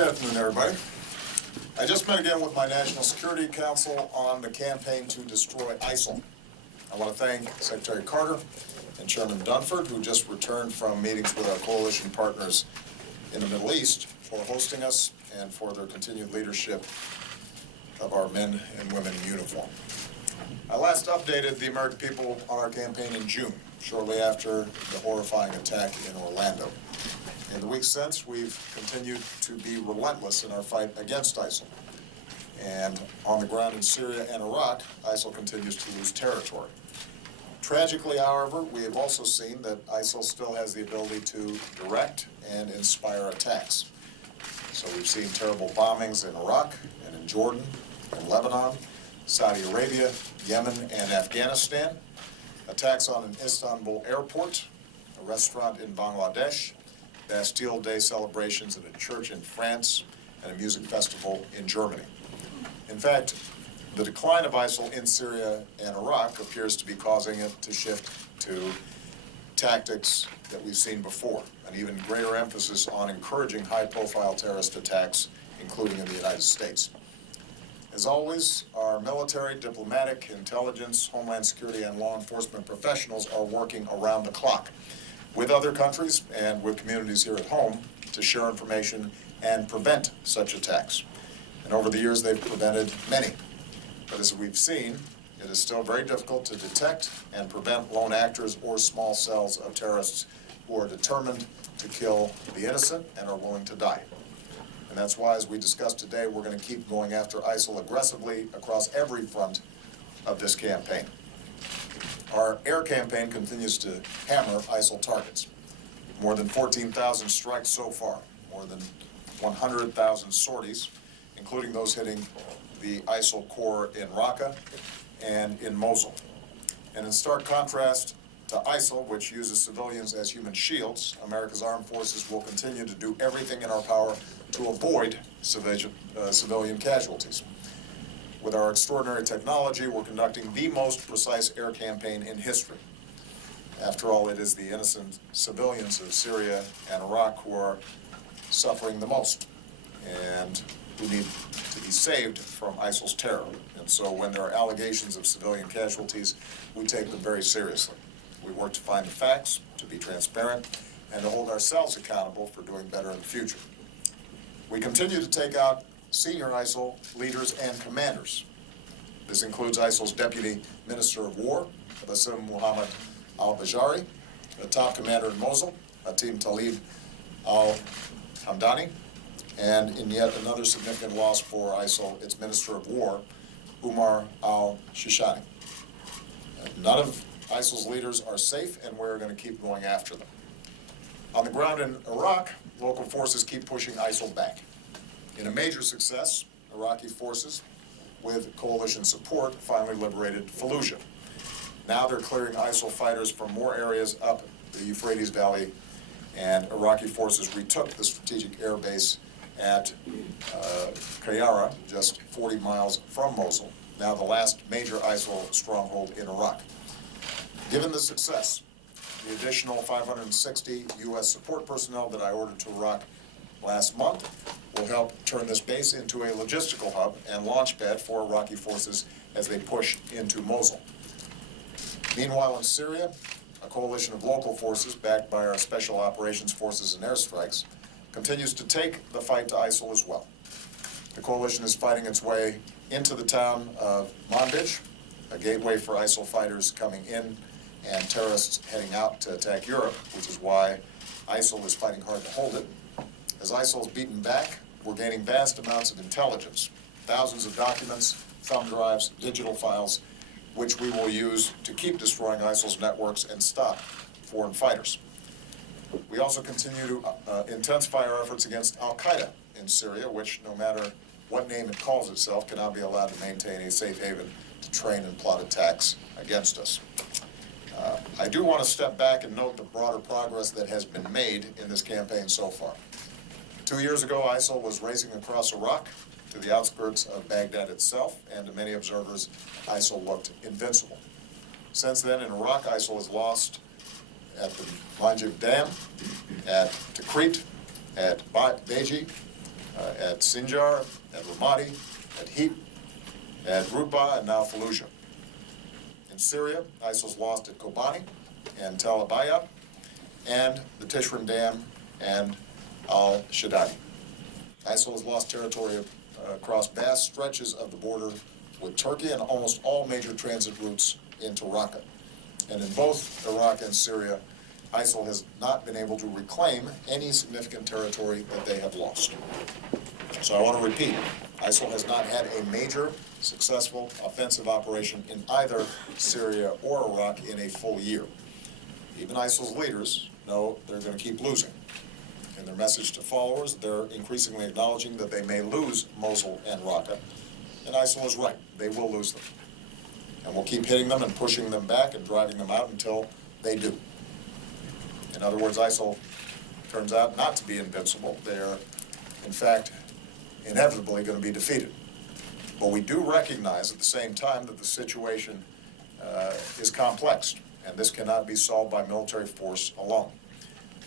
Good afternoon, everybody. I just met again with my National Security Council on the campaign to destroy ISIL. I want to thank Secretary Carter and Chairman Dunford, who just returned from meetings with our coalition partners in the Middle East, for hosting us and for their continued leadership of our men and women in uniform. I last updated the American people on our campaign in June, shortly after the horrifying attack in Orlando. In the weeks since, we've continued to be relentless in our fight against ISIL. And on the ground in Syria and Iraq, ISIL continues to lose territory. Tragically, however, we have also seen that ISIL still has the ability to direct and inspire attacks. So we've seen terrible bombings in Iraq and in Jordan and Lebanon, Saudi Arabia, Yemen, and Afghanistan, attacks on an Istanbul airport, a restaurant in Bangladesh, Bastille Day celebrations at a church in France, and a music festival in Germany. In fact, the decline of ISIL in Syria and Iraq appears to be causing it to shift to tactics that we've seen before, an even greater emphasis on encouraging high-profile terrorist attacks, including in the United States. As always, our military, diplomatic, intelligence, homeland security, and law enforcement professionals are working around the clock with other countries and with communities here at home to share information and prevent such attacks. And over the years, they've prevented many. But as we've seen, it is still very difficult to detect and prevent lone actors or small cells of terrorists who are determined to kill the innocent and are willing to die. And that's why, as we discussed today, we're going to keep going after ISIL aggressively across every front of this campaign. Our air campaign continues to hammer ISIL targets. More than 14,000 strikes so far, more than 100,000 sorties, including those hitting the ISIL core in Raqqa and in Mosul. And in stark contrast to ISIL, which uses civilians as human shields, America's armed forces will continue to do everything in our power to avoid civilian casualties. With our extraordinary technology, we're conducting the most precise air campaign in history. After all, it is the innocent civilians of Syria and Iraq who are suffering the most and who need to be saved from ISIL's terror. And so when there are allegations of civilian casualties, we take them very seriously. We work to find the facts, to be transparent, and to hold ourselves accountable for doing better in the future. We continue to take out senior ISIL leaders and commanders. This includes ISIL's Deputy Minister of War, Bassem Muhammad al-Bajari, the top commander in Mosul, Hatim Talib al-Hamdani, and in yet another significant loss for ISIL, its Minister of War, Umar al-Shishani. None of ISIL's leaders are safe, and we're going to keep going after them. On the ground in Iraq, local forces keep pushing ISIL back. In a major success, Iraqi forces, with coalition support, finally liberated Fallujah. Now they're clearing ISIL fighters from more areas up the Euphrates Valley, and Iraqi forces retook the strategic air base at Qayyara, just 40 miles from Mosul, now the last major ISIL stronghold in Iraq. Given the success, the additional 560 U.S. support personnel that I ordered to Iraq last month will help turn this base into a logistical hub and launch pad for Iraqi forces as they push into Mosul. Meanwhile, in Syria, a coalition of local forces backed by our special operations forces and airstrikes continues to take the fight to ISIL as well. The coalition is fighting its way into the town of Manbij, a gateway for ISIL fighters coming in and terrorists heading out to attack Europe, which is why ISIL is fighting hard to hold it. As ISIL is beaten back, we're gaining vast amounts of intelligence, thousands of documents, thumb drives, digital files, which we will use to keep destroying ISIL's networks and stop foreign fighters. We also continue to intensify our efforts against al-Qaeda in Syria, which, no matter what name it calls itself, cannot be allowed to maintain a safe haven to train and plot attacks against us. I do want to step back and note the broader progress that has been made in this campaign so far. 2 years ago, ISIL was racing across Iraq to the outskirts of Baghdad itself, and to many observers, ISIL looked invincible. Since then, in Iraq, ISIL has lost at the Manbij Dam, at Tikrit, at Beji, at Sinjar, at Ramadi, at Hip, at Ruba, and now Fallujah. In Syria, ISIL's lost at Kobani and Tel Abyad, and the Tishrin Dam and al-Shaddadi. ISIL has lost territory across vast stretches of the border with Turkey and almost all major transit routes into Raqqa. And in both Iraq and Syria, ISIL has not been able to reclaim any significant territory that they have lost. So I want to repeat, ISIL has not had a major successful offensive operation in either Syria or Iraq in a full year. Even ISIL's leaders know they're going to keep losing. In their message to followers, they're increasingly acknowledging that they may lose Mosul and Raqqa, and ISIL is right, they will lose them. And we'll keep hitting them and pushing them back and driving them out until they do. In other words, ISIL turns out not to be invincible. They are, in fact, inevitably going to be defeated. But we do recognize at the same time that the situation is complex, and this cannot be solved by military force alone.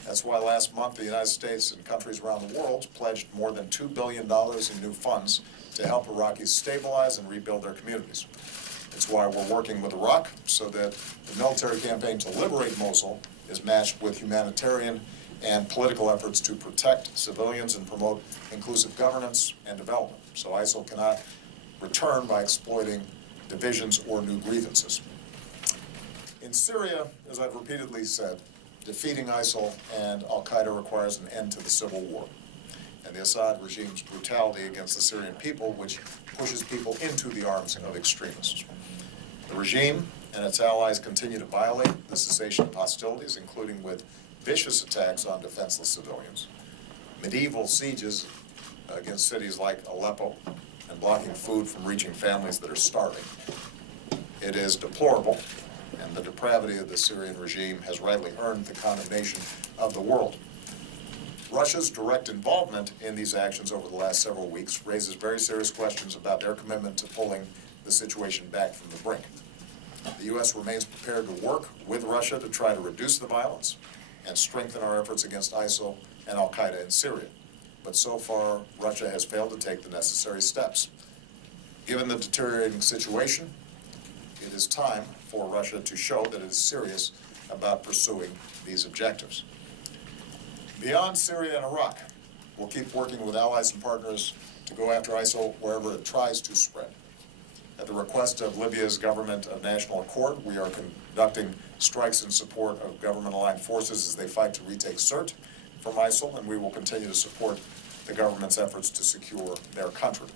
That's why last month the United States and countries around the world pledged more than $2 billion in new funds to help Iraqis stabilize and rebuild their communities. It's why we're working with Iraq so that the military campaign to liberate Mosul is matched with humanitarian and political efforts to protect civilians and promote inclusive governance and development. So ISIL cannot return by exploiting divisions or new grievances. In Syria, as I've repeatedly said, defeating ISIL and al-Qaeda requires an end to the civil war and the Assad regime's brutality against the Syrian people, which pushes people into the arms of extremists. The regime and its allies continue to violate the cessation of hostilities, including with vicious attacks on defenseless civilians, medieval sieges against cities like Aleppo, and blocking food from reaching families that are starving. It is deplorable, and the depravity of the Syrian regime has rightly earned the condemnation of the world. Russia's direct involvement in these actions over the last several weeks raises very serious questions about their commitment to pulling the situation back from the brink. The U.S. remains prepared to work with Russia to try to reduce the violence and strengthen our efforts against ISIL and al-Qaeda in Syria. But so far, Russia has failed to take the necessary steps. Given the deteriorating situation, it is time for Russia to show that it is serious about pursuing these objectives. Beyond Syria and Iraq, we'll keep working with allies and partners to go after ISIL wherever it tries to spread. At the request of Libya's government of national accord, we are conducting strikes in support of government-aligned forces as they fight to retake Sirte from ISIL, and we will continue to support the government's efforts to secure their country.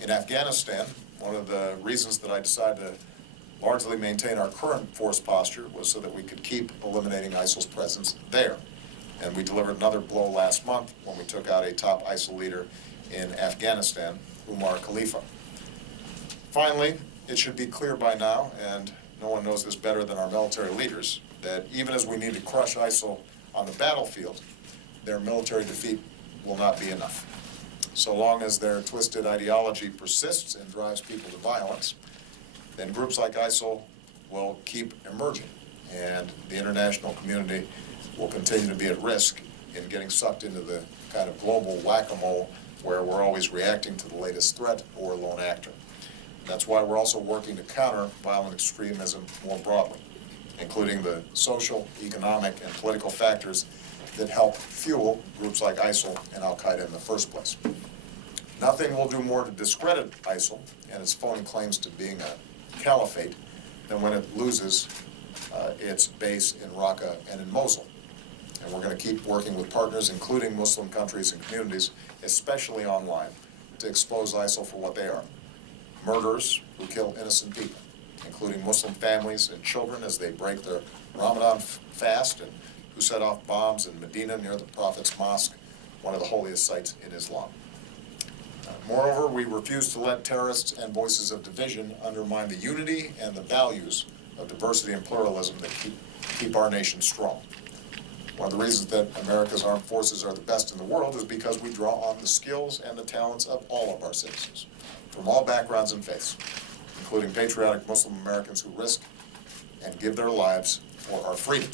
In Afghanistan, one of the reasons that I decided to largely maintain our current force posture was so that we could keep eliminating ISIL's presence there. And we delivered another blow last month when we took out a top ISIL leader in Afghanistan, Umar Khalifa. Finally, it should be clear by now, and no one knows this better than our military leaders, that even as we need to crush ISIL on the battlefield, their military defeat will not be enough. So long as their twisted ideology persists and drives people to violence, then groups like ISIL will keep emerging, and the international community will continue to be at risk in getting sucked into the kind of global whack-a-mole where we're always reacting to the latest threat or lone actor. That's why we're also working to counter violent extremism more broadly, including the social, economic, and political factors that help fuel groups like ISIL and al-Qaeda in the first place. Nothing will do more to discredit ISIL and its phony claims to being a caliphate than when it loses its base in Raqqa and in Mosul. And we're going to keep working with partners, including Muslim countries and communities, especially online, to expose ISIL for what they are: murderers who kill innocent people, including Muslim families and children as they break their Ramadan fast, and who set off bombs in Medina near the Prophet's Mosque, one of the holiest sites in Islam. Moreover, we refuse to let terrorists and voices of division undermine the unity and the values of diversity and pluralism that keep our nation strong. One of the reasons that America's armed forces are the best in the world is because we draw on the skills and the talents of all of our citizens, from all backgrounds and faiths, including patriotic Muslim Americans who risk and give their lives for our freedom.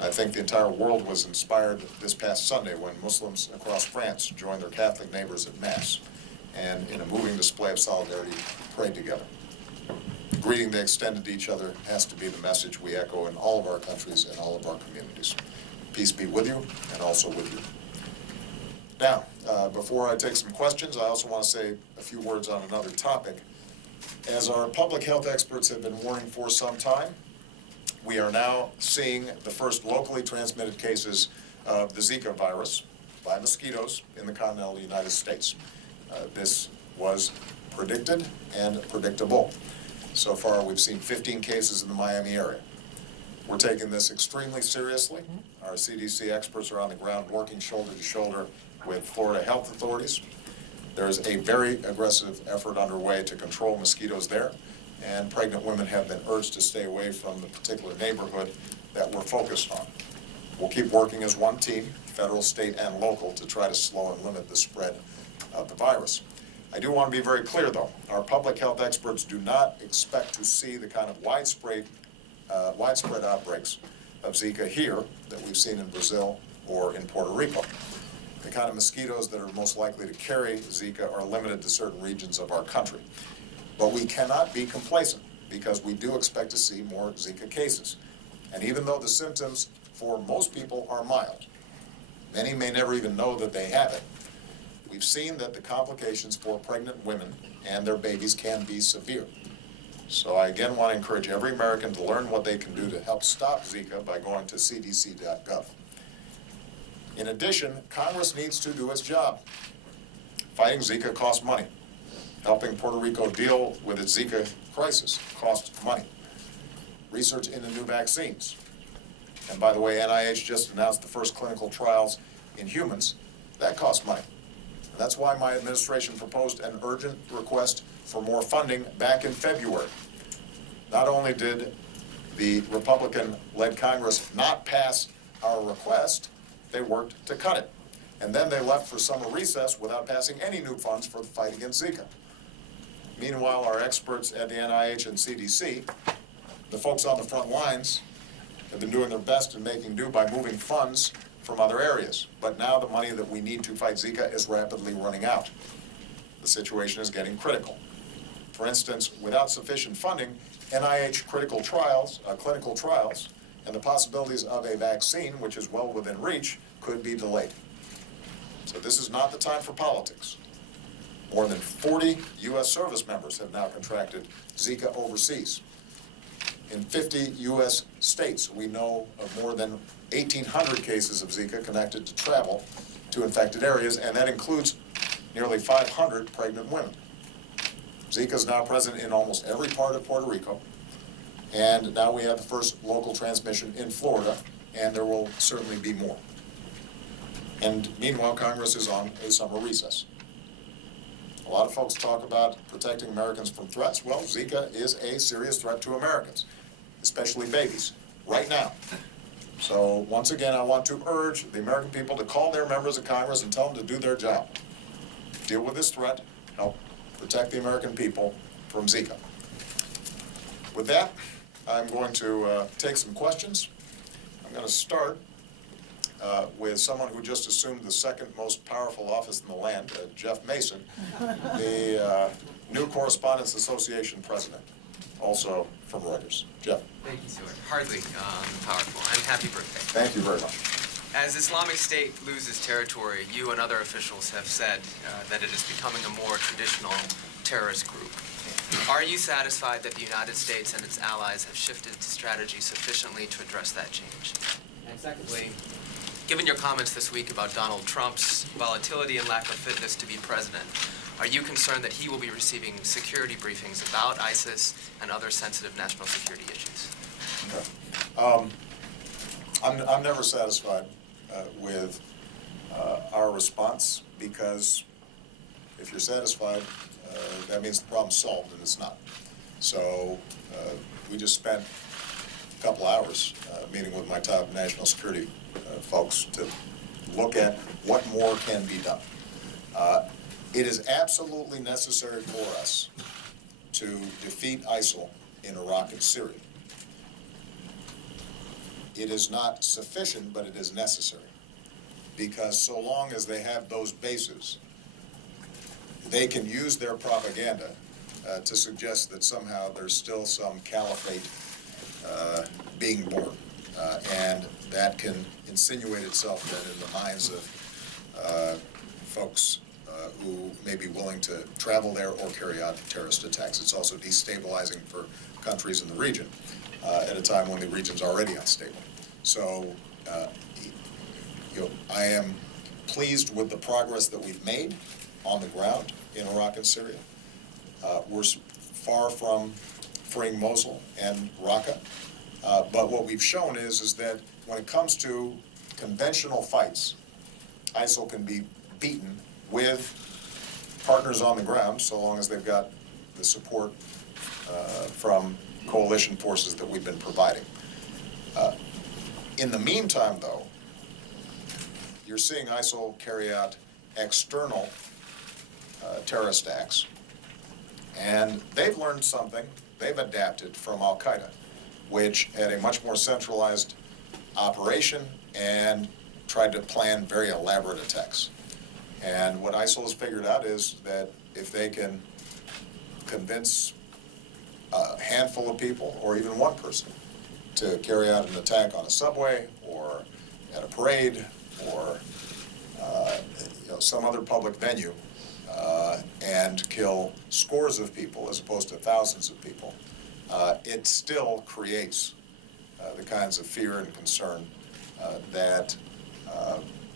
I think the entire world was inspired this past Sunday when Muslims across France joined their Catholic neighbors at Mass and, in a moving display of solidarity, prayed together. The greeting they extended to each other has to be the message we echo in all of our countries and all of our communities. Peace be with you and also with you. Now, before I take some questions, I also want to say a few words on another topic. As our public health experts have been warning for some time, we are now seeing the first locally transmitted cases of the Zika virus by mosquitoes in the continental United States. This was predicted and predictable. So far, we've seen 15 cases in the Miami area. We're taking this extremely seriously. Our CDC experts are on the ground working shoulder to shoulder with Florida health authorities. There's a very aggressive effort underway to control mosquitoes there, and pregnant women have been urged to stay away from the particular neighborhood that we're focused on. We'll keep working as one team, federal, state, and local, to try to slow and limit the spread of the virus. I do want to be very clear, though. Our public health experts do not expect to see the kind of widespread outbreaks of Zika here that we've seen in Brazil or in Puerto Rico. The kind of mosquitoes that are most likely to carry Zika are limited to certain regions of our country. But we cannot be complacent because we do expect to see more Zika cases. And even though the symptoms for most people are mild, many may never even know that they have it. We've seen that the complications for pregnant women and their babies can be severe. So I again want to encourage every American to learn what they can do to help stop Zika by going to cdc.gov. In addition, Congress needs to do its job. Fighting Zika costs money. Helping Puerto Rico deal with its Zika crisis costs money. Research into new vaccines. And by the way, NIH just announced the first clinical trials in humans. That costs money. And that's why my administration proposed an urgent request for more funding back in February. Not only did the Republican-led Congress not pass our request, they worked to cut it. And then they left for summer recess without passing any new funds for the fight against Zika. Meanwhile, our experts at the NIH and CDC, the folks on the front lines, have been doing their best in making do by moving funds from other areas. But now the money that we need to fight Zika is rapidly running out. The situation is getting critical. For instance, without sufficient funding, NIH clinical trials, and the possibilities of a vaccine, which is well within reach, could be delayed. So this is not the time for politics. More than 40 U.S. service members have now contracted Zika overseas. In 50 U.S. states, we know of more than 1,800 cases of Zika connected to travel to infected areas, and that includes nearly 500 pregnant women. Zika is now present in almost every part of Puerto Rico, and now we have the first local transmission in Florida, and there will certainly be more. And meanwhile, Congress is on a summer recess. A lot of folks talk about protecting Americans from threats. Well, Zika is a serious threat to Americans, especially babies, right now. So once again, I want to urge the American people to call their members of Congress and tell them to do their job. Deal with this threat, help protect the American people from Zika. With that, I'm going to take some questions. I'm going to start with someone who just assumed the second most powerful office in the land, Jeff Mason, the New Correspondents Association president, also from Reuters. Jeff. Thank you, sir. Hardly powerful. And happy birthday. Thank you very much. As Islamic State loses territory, you and other officials have said that it is becoming a more traditional terrorist group. Are you satisfied that the United States and its allies have shifted strategy sufficiently to address that change? And secondly, given your comments this week about Donald Trump's volatility and lack of fitness to be president, are you concerned that he will be receiving security briefings about ISIS and other sensitive national security issues? Okay. I'm never satisfied with our response, because if you're satisfied, that means the problem's solved, and it's not. So we just spent a couple hours meeting with my top national security folks to look at what more can be done. It is absolutely necessary for us to defeat ISIL in Iraq and Syria. it is not sufficient, but it is necessary. Because so long as they have those bases, they can use their propaganda to suggest that somehow there's still some caliphate being born. And that can insinuate itself then in the minds of folks who may be willing to travel there or carry out terrorist attacks. It's also destabilizing for countries in the region at a time when the region's already unstable. So, I am pleased with the progress that we've made on the ground in Iraq and Syria. We're far from freeing Mosul and Raqqa, but what we've shown is that when it comes to conventional fights, ISIL can be beaten with partners on the ground, so long as they've got the support from coalition forces that we've been providing. In the meantime, though, you're seeing ISIL carry out external terrorist acts, and they've learned something. They've adapted from Al-Qaeda, which had a much more centralized operation and tried to plan very elaborate attacks. And what ISIL has figured out is that if they can convince a handful of people, or even one person, to carry out an attack on a subway, or at a parade, or some other public venue, and kill scores of people as opposed to thousands of people, it still creates the kinds of fear and concern that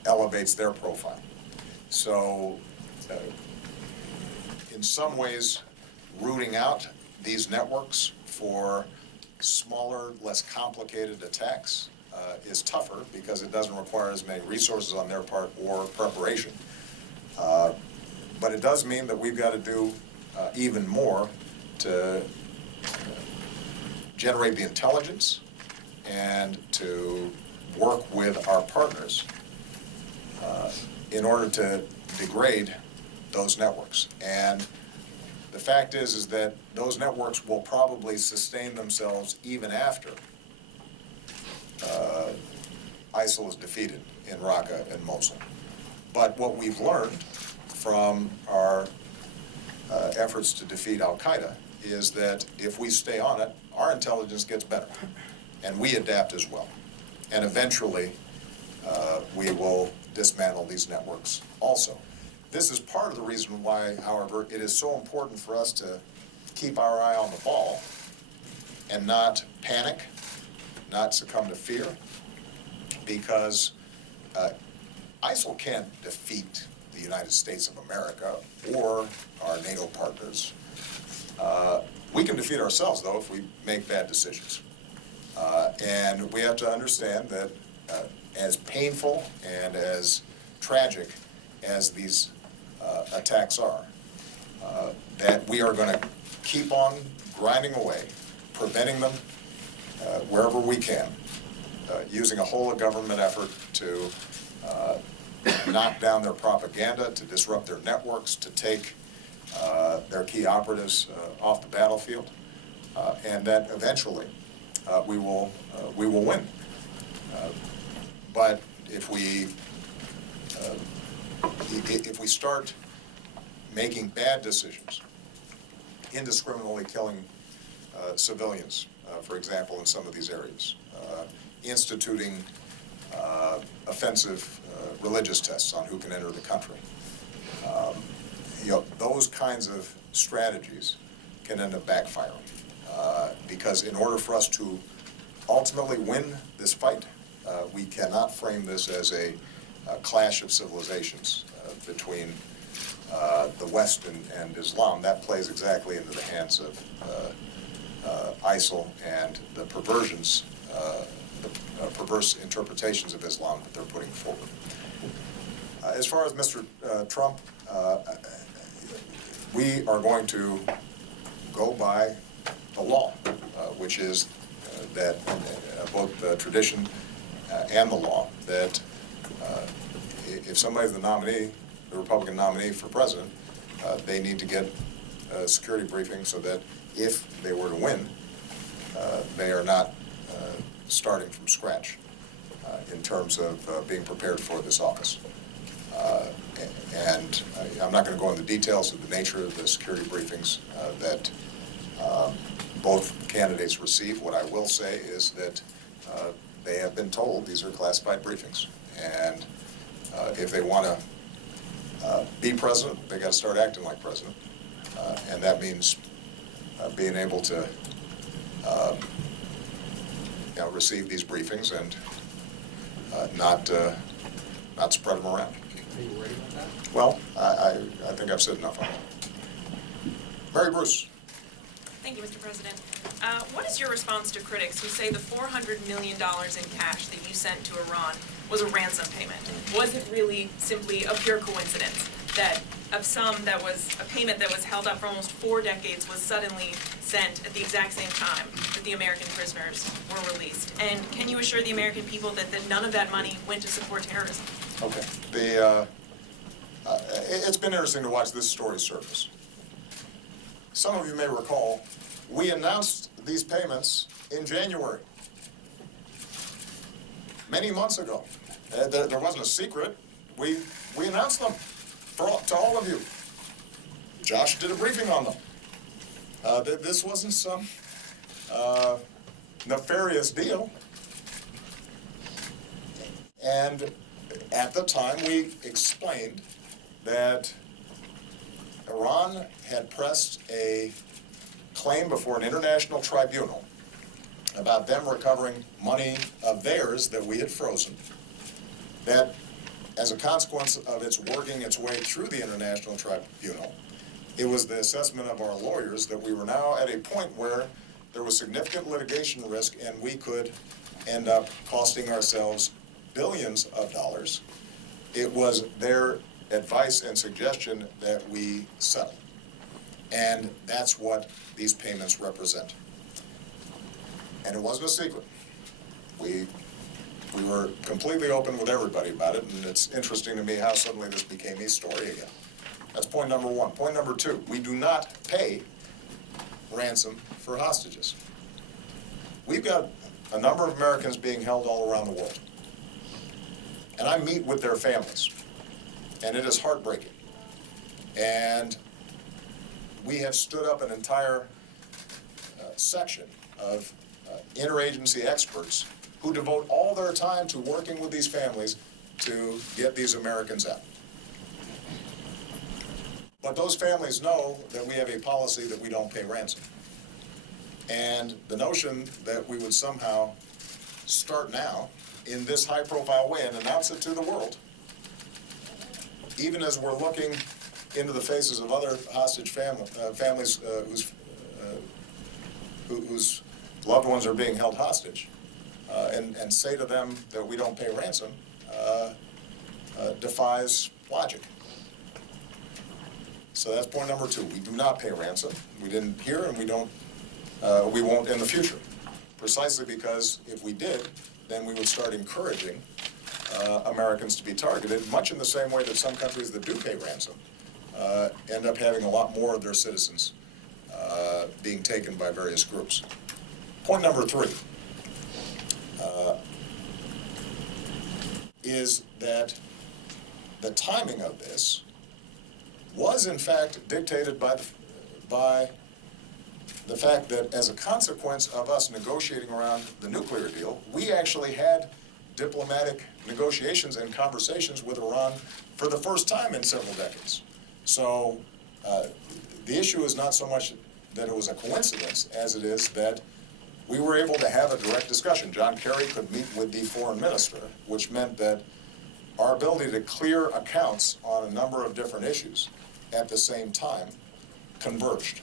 elevates their profile. So, in some ways, rooting out these networks for smaller, less complicated attacks is tougher because it doesn't require as many resources on their part or preparation. But it does mean that we've got to do even more to generate the intelligence and to work with our partners in order to degrade those networks. And the fact is that those networks will probably sustain themselves even after ISIL is defeated in Raqqa and Mosul. But what we've learned from our efforts to defeat Al-Qaeda is that if we stay on it, our intelligence gets better, and we adapt as well. And eventually, we will dismantle these networks also. This is part of the reason why, however, it is so important for us to keep our eye on the ball and not panic, not succumb to fear, because ISIL can't defeat the United States of America or our NATO partners. We can defeat ourselves, though, if we make bad decisions. And we have to understand that as painful and as tragic as these attacks are, that we are going to keep on grinding away, preventing them wherever we can, using a whole of government effort to knock down their propaganda, to disrupt their networks, to take their key operatives off the battlefield, and that eventually we will win. But if we start making bad decisions, indiscriminately killing civilians, for example, in some of these areas, instituting offensive religious tests on who can enter the country, those kinds of strategies can end up backfiring. Because in order for us to ultimately win this fight, we cannot frame this as a clash of civilizations between the West and Islam. That plays exactly into the hands of ISIL and the perversions, the perverse interpretations of Islam that they're putting forward. As far as Mr. Trump, we are going to go by the law, which is that both the tradition and the law, that if somebody's the nominee, the Republican nominee for president, they need to get a security briefing so that if they were to win, they are not starting from scratch in terms of being prepared for this office. And I'm not going to go into the details of the nature of the security briefings that both candidates receive. What I will say is that they have been told these are classified briefings. And if they want to be president, they got to start acting like president. And that means being able to receive these briefings and not spread them around. Are you worried about that? Well, I think I've said enough on that. Mary Bruce. Thank you, Mr. President. What is your response to critics who say the $400 million in cash that you sent to Iran was a ransom payment? Was it really simply a pure coincidence that a sum that was a payment that was held up for almost 4 decades was suddenly sent at the exact same time that the American prisoners were released? And can you assure the American people that none of that money went to support terrorism? Okay. It's been interesting to watch this story surface. Some of you may recall, we announced these payments in January, many months ago. There wasn't a secret. We announced them to all of you. Josh did a briefing on them. This wasn't some nefarious deal. And at the time, we explained that Iran had pressed a claim before an international tribunal about them recovering money of theirs that we had frozen, that as a consequence of its working its way through the international tribunal, it was the assessment of our lawyers that we were now at a point where there was significant litigation risk and we could end up costing ourselves billions of dollars. It was their advice and suggestion that we settle. And that's what these payments represent. And it wasn't a secret. We were completely open with everybody about it, and it's interesting to me how suddenly this became a story again. That's point number one. Point number two, we do not pay ransom for hostages. We've got a number of Americans being held all around the world. And I meet with their families, and it is heartbreaking. And we have stood up an entire section of interagency experts who devote all their time to working with these families to get these Americans out. But those families know that we have a policy that we don't pay ransom. And the notion that we would somehow start now in this high-profile way and announce it to the world, even as we're looking into the faces of other hostage families whose loved ones are being held hostage, and say to them that we don't pay ransom, defies logic. So that's point number two. We do not pay ransom. We didn't here, and we won't in the future. Precisely because if we did, then we would start encouraging Americans to be targeted, much in the same way that some countries that do pay ransom end up having a lot more of their citizens being taken by various groups. Point number three is that the timing of this was in fact dictated by the fact that as a consequence of us negotiating around the nuclear deal, we actually had diplomatic negotiations and conversations with Iran for the first time in several decades. So the issue is not so much that it was a coincidence as it is that we were able to have a direct discussion. John Kerry could meet with the foreign minister, which meant that our ability to clear accounts on a number of different issues at the same time converged.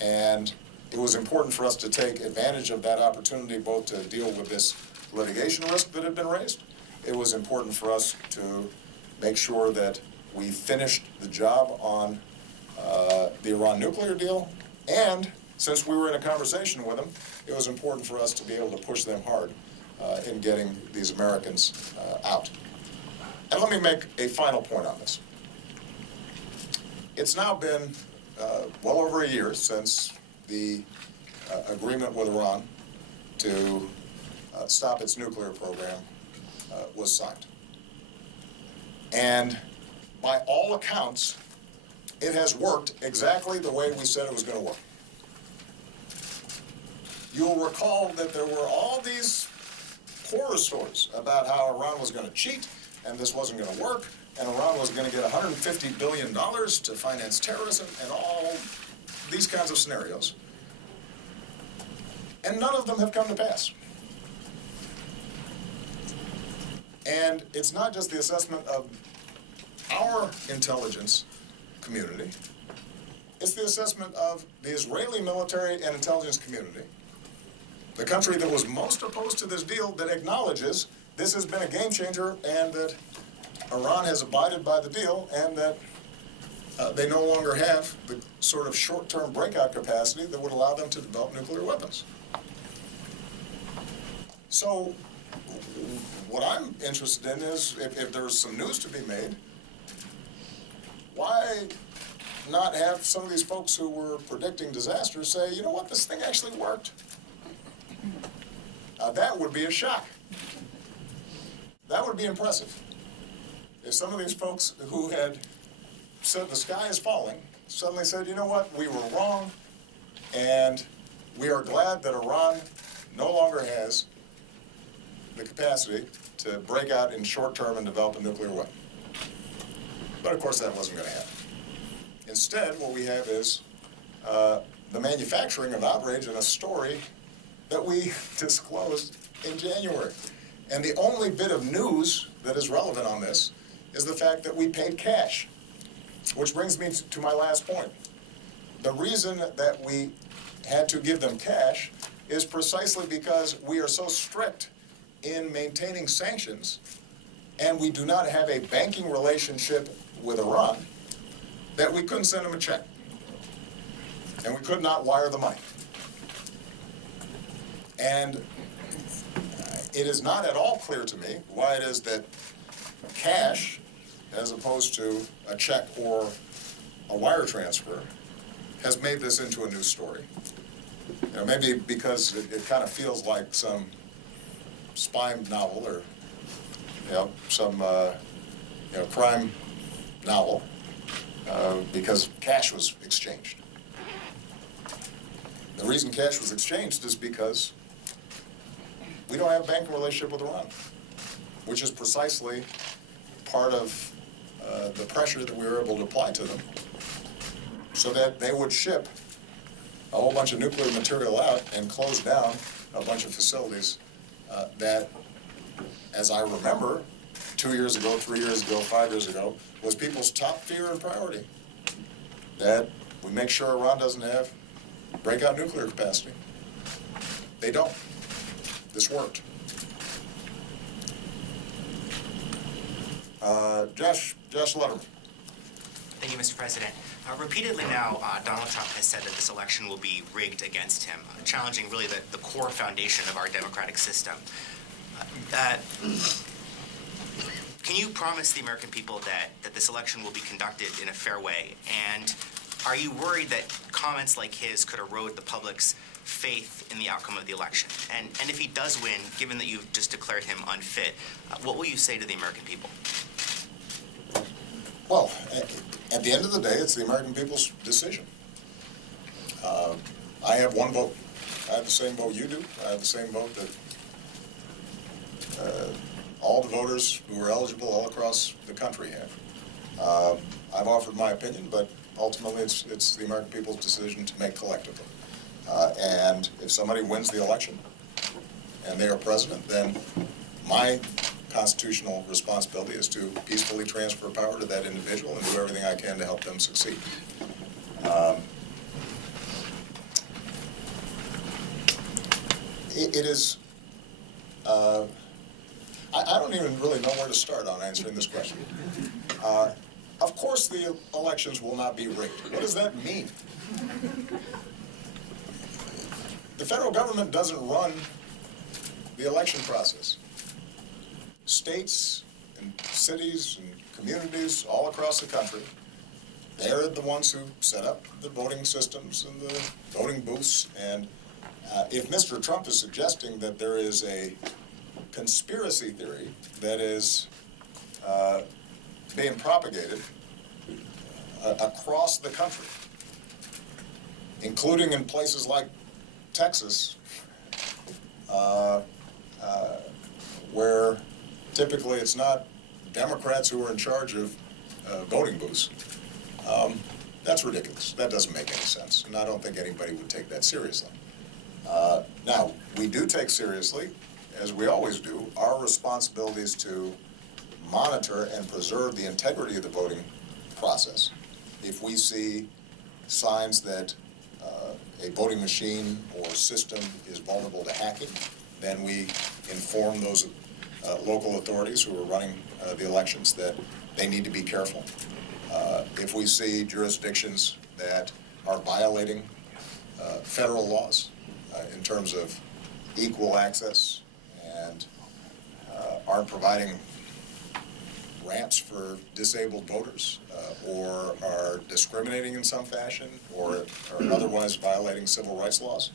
And it was important for us to take advantage of that opportunity, both to deal with this litigation risk that had been raised. It was important for us to make sure that we finished the job on the Iran nuclear deal. And since we were in a conversation with them, it was important for us to be able to push them hard in getting these Americans out. And let me make a final point on this. It's now been well over a year since the agreement with Iran to stop its nuclear program was signed. And by all accounts, it has worked exactly the way we said it was going to work. You'll recall that there were all these horror stories about how Iran was going to cheat and this wasn't going to work, and Iran was going to get $150 billion to finance terrorism and all these kinds of scenarios. And none of them have come to pass. And it's not just the assessment of our intelligence community, it's the assessment of the Israeli military and intelligence community, the country that was most opposed to this deal, that acknowledges this has been a game changer and that Iran has abided by the deal and that they no longer have the sort of short-term breakout capacity that would allow them to develop nuclear weapons. So what I'm interested in is if there's some news to be made, why not have some of these folks who were predicting disaster say, you know what, this thing actually worked? That would be a shock. That would be impressive. If some of these folks who had said the sky is falling suddenly said, you know what, we were wrong, and we are glad that Iran no longer has the capacity to break out in short term and develop a nuclear weapon. But of course that wasn't going to happen. Instead, what we have is the manufacturing of outrage in a story that we disclosed in January. And the only bit of news that is relevant on this is the fact that we paid cash, which brings me to my last point. The reason that we had to give them cash is precisely because we are so strict in maintaining sanctions, and we do not have a banking relationship with Iran, that we couldn't send them a check. And we could not wire the money. And it is not at all clear to me why it is that cash, as opposed to a check or a wire transfer, has made this into a news story. You know, maybe because it kind of feels like some spy novel or, you know, some crime novel, because cash was exchanged. The reason cash was exchanged is because we don't have a banking relationship with Iran, which is precisely part of the pressure that we were able to apply to them so that they would ship a whole bunch of nuclear material out and close down a bunch of facilities that, as I remember, 2 years ago, 3 years ago, 5 years ago, was people's top fear and priority. That we make sure Iran doesn't have breakout nuclear capacity. They don't. This worked. Josh Letterman. Thank you, Mr. President. Repeatedly now, Donald Trump has said that this election will be rigged against him, challenging really the core foundation of our democratic system. Can you promise the American people that this election will be conducted in a fair way? And are you worried that comments like his could erode the public's faith in the outcome of the election? And if he does win, given that you've just declared him unfit, what will you say to the American people? Well, at the end of the day, it's the American people's decision. I have one vote. I have the same vote you do. I have the same vote that all the voters who are eligible all across the country have. I've offered my opinion, but ultimately it's the American people's decision to make collectively. And if somebody wins the election and they are president, then my constitutional responsibility is to peacefully transfer power to that individual and do everything I can to help them succeed. It is, I don't even really know where to start on answering this question. Of course the elections will not be rigged. What does that mean? The federal government doesn't run the election process. States and cities and communities all across the country, they're the ones who set up the voting systems and the voting booths, and If Mr. Trump is suggesting that there is a conspiracy theory that is being propagated across the country, including in places like Texas, where typically it's not Democrats who are in charge of voting booths, that's ridiculous. That doesn't make any sense, and I don't think anybody would take that seriously. Now, we do take seriously, as we always do, our responsibilities to monitor and preserve the integrity of the voting process. If we see signs that a voting machine or system is vulnerable to hacking, then we inform those local authorities who are running the elections that they need to be careful. If we see jurisdictions that are violating federal laws in terms of equal access and aren't providing ramps for disabled voters or are discriminating in some fashion or are otherwise violating civil rights laws,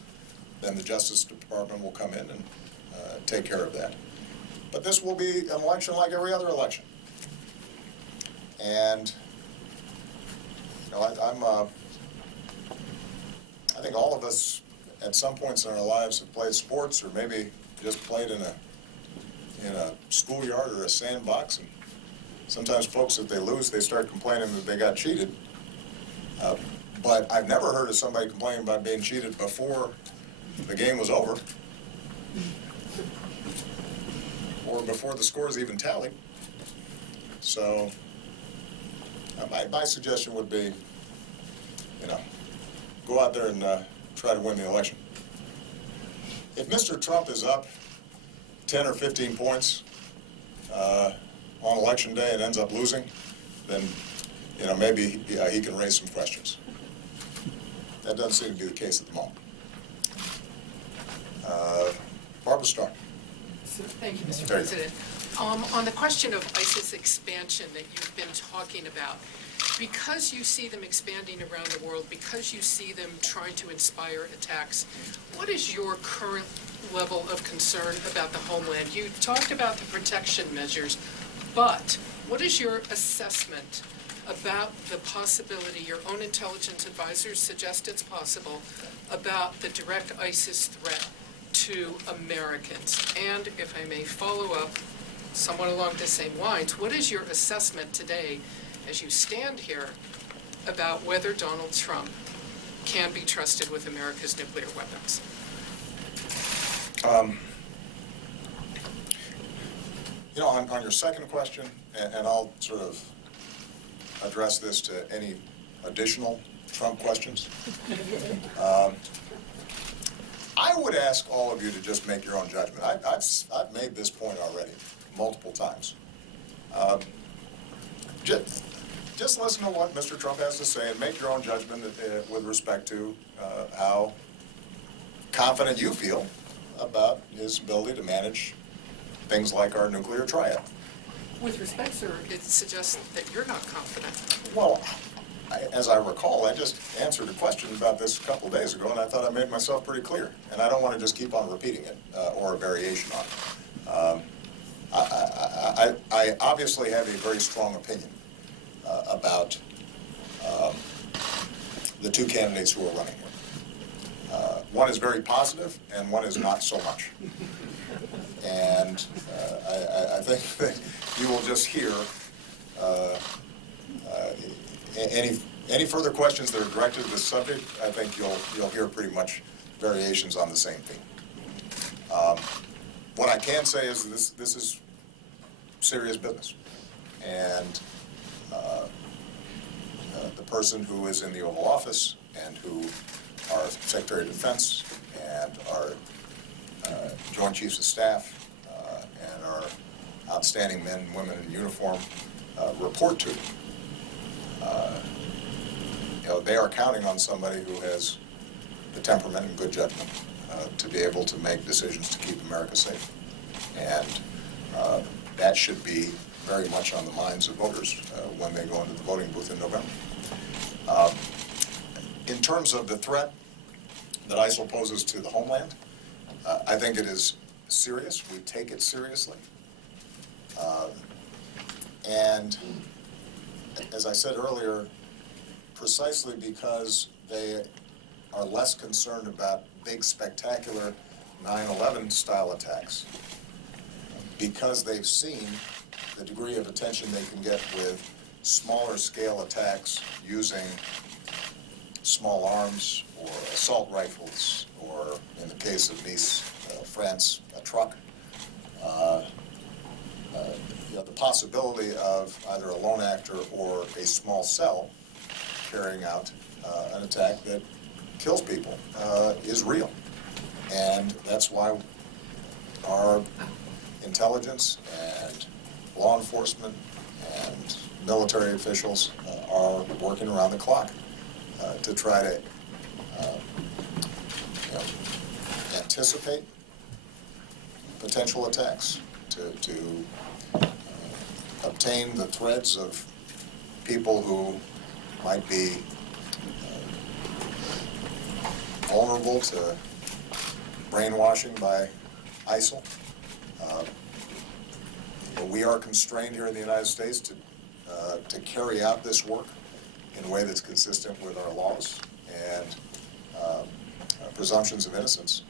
then the Justice Department will come in and take care of that. But this will be an election like every other election. And you know, I think all of us at some points in our lives have played sports or maybe just played in a schoolyard or a sandbox. And sometimes folks, if they lose, they start complaining that they got cheated. But I've never heard of somebody complaining about being cheated before the game was over or before the scores even tallied. So my suggestion would be, you know, go out there and try to win the election. If Mr. Trump is up 10 or 15 points on election day and ends up losing, then, you know, maybe he can raise some questions. That doesn't seem to be the case at the moment. Barbara Starr. Thank you, Mr. President. On the question of ISIS expansion that you've been talking about, because you see them expanding around the world, because you see them trying to inspire attacks, what is your current level of concern about the homeland? You talked about the protection measures, but what is your assessment about the possibility, your own intelligence advisors suggest it's possible, about the direct ISIS threat to Americans? And if I may follow up somewhat along the same lines, what is your assessment today as you stand here about whether Donald Trump can be trusted with America's nuclear weapons? You know, on your second question, and I'll sort of address this to any additional Trump questions. I would ask all of you to just make your own judgment. I've made this point already multiple times. Just listen to what Mr. Trump has to say and make your own judgment with respect to how confident you feel about his ability to manage things like our nuclear triad. With respect, sir, it suggests that you're not confident. Well, as I recall, I just answered a question about this a couple of days ago, and I thought I made myself pretty clear. And I don't want to just keep on repeating it or a variation on it. I obviously have a very strong opinion about the two candidates who are running here. One is very positive, and one is not so much. And I think that you will just hear any further questions that are directed to this subject. I think you'll hear pretty much variations on the same theme. What I can say is this is serious business, and the person who is in the Oval Office and who our Secretary of Defense and our Joint Chiefs of Staff and our outstanding men and women in uniform report to. You know, they are counting on somebody who has the temperament and good judgment to be able to make decisions to keep America safe. And that should be very much on the minds of voters when they go into the voting booth in November. In terms of the threat that ISIL poses to the homeland. I think it is serious. We take it seriously. And as I said earlier, precisely because they are less concerned about big, spectacular 9/11 style attacks, because they've seen the degree of attention they can get with smaller scale attacks using small arms or assault rifles, or in the case of Nice, France, a truck. The possibility of either a lone actor or a small cell carrying out an attack that kills people is real. And that's why our intelligence and law enforcement and military officials are working around the clock to try to anticipate potential attacks, to obtain the threads of people who might be vulnerable to brainwashing by ISIL. We are constrained here in the United States to carry out this work in a way that's consistent with our laws and presumptions of innocence.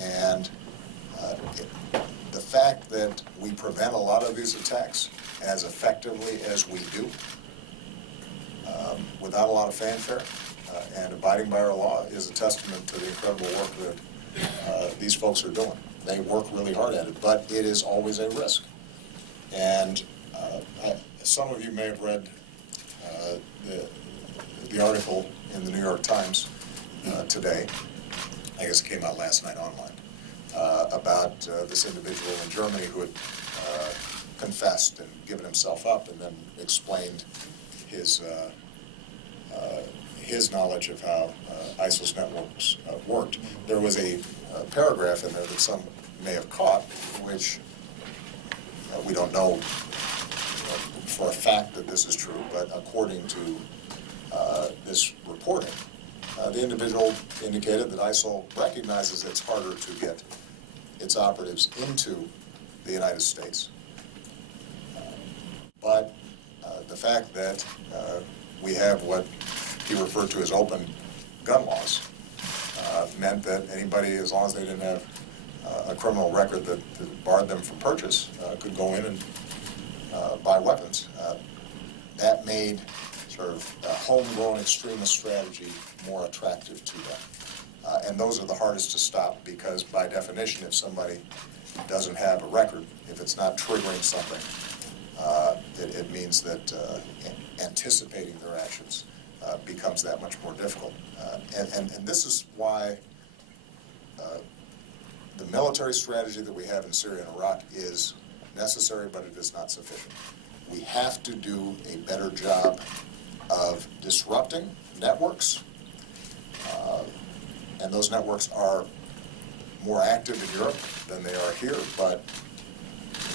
And the fact that we prevent a lot of these attacks as effectively as we do, without a lot of fanfare and abiding by our law, is a testament to the incredible work that these folks are doing. They work really hard at it, but it is always a risk. And some of you may have read the article in the New York Times today, I guess it came out last night online, about this individual in Germany who had confessed and given himself up and then explained his knowledge of how ISIL's networks worked. There was a paragraph in there that some may have caught, which we don't know for a fact that this is true, but according to this reporting, the individual indicated that ISIL recognizes it's harder to get its operatives into the United States. But the fact that we have what he referred to as open gun laws meant that anybody, as long as they didn't have a criminal record that barred them from purchase, could go in and buy weapons. That made sort of a homegrown extremist strategy more attractive to them. And those are the hardest to stop because, by definition, if somebody doesn't have a record, if it's not triggering something, it means that anticipating their actions becomes that much more difficult. And this is why the military strategy that we have in Syria and Iraq is necessary, but it is not sufficient. We have to do a better job of disrupting networks, and those networks are more active in Europe than they are here, but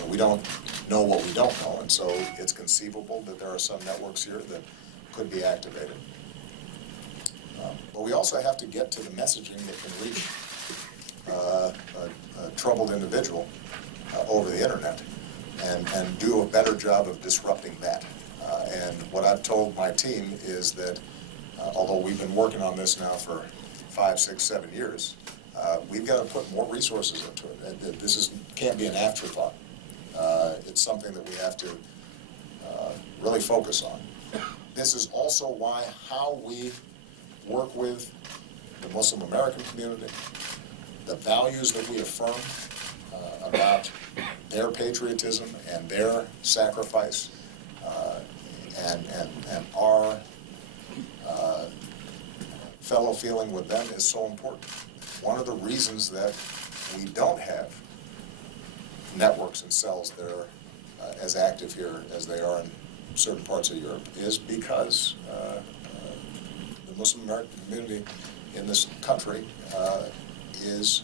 we don't know what we don't know, and so it's conceivable that there are some networks here that could be activated. But we also have to get to the messaging that can reach a troubled individual over the internet and do a better job of disrupting that. And what I've told my team is that although we've been working on this now for 5, 6, 7 years, we've got to put more resources into it. This can't be an afterthought. It's something that we have to really focus on. This is also why how we work with the Muslim American community, the values that we affirm about their patriotism and their sacrifice, and our fellow feeling with them is so important. One of the reasons that we don't have networks and cells that are as active here as they are in certain parts of Europe is because the Muslim American community in this country is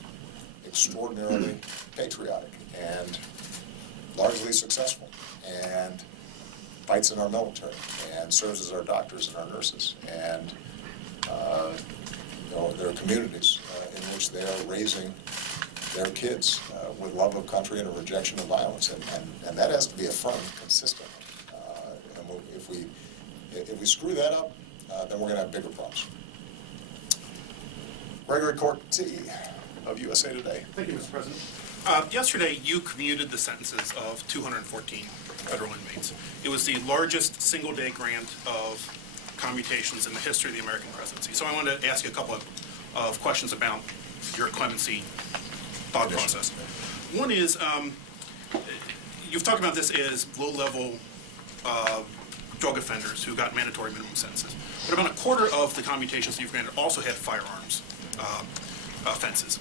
extraordinarily patriotic and largely successful, and fights in our military, and serves as our doctors and our nurses, and there are communities in which they are raising their kids with love of country and a rejection of violence, and that has to be affirmed consistently. And if we screw that up, then we're going to have bigger problems. Gregory Corti of USA Today. Thank you, Mr. President. Yesterday, you commuted the sentences of 214 federal inmates. It was the largest single-day grant of commutations in the history of the American presidency. So I wanted to ask you a couple of questions about your clemency thought process. One is, you've talked about this as low-level drug offenders who got mandatory minimum sentences. But about a quarter of the commutations that you've granted also had firearms offenses.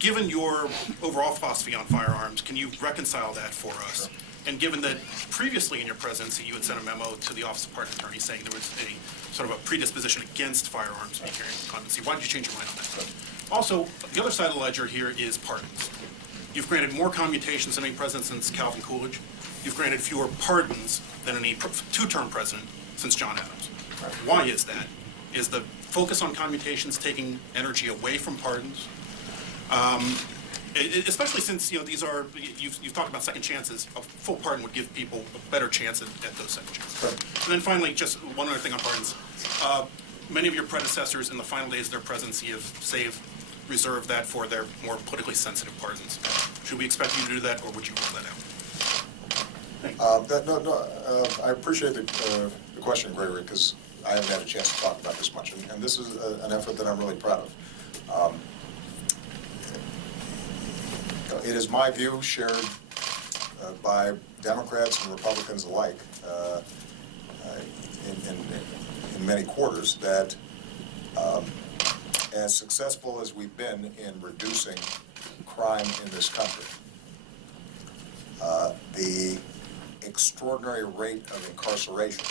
Given your overall philosophy on firearms, can you reconcile that for us? And given that previously in your presidency, you had sent a memo to the Office of Pardon Attorney saying there was a sort of a predisposition against firearms being carried in clemency. Why did you change your mind on that? Also, the other side of the ledger here is pardons. You've granted more commutations than any president since Calvin Coolidge. You've granted fewer pardons than any two-term president since John Adams. Why is that? Is the focus on commutations taking energy away from pardons? Especially since, these are, you've talked about second chances. A full pardon would give people a better chance at those second chances. Right. And then finally, just one other thing on pardons. Many of your predecessors in the final days of their presidency have reserved that for their more politically sensitive pardons. Should we expect you to do that, or would you rule that out? I appreciate the question, Gregory, because I haven't had a chance to talk about this much, and this is an effort that I'm really proud of. It is my view, shared by Democrats and Republicans alike in many quarters, that as successful as we've been in reducing crime in this country, the extraordinary rate of incarceration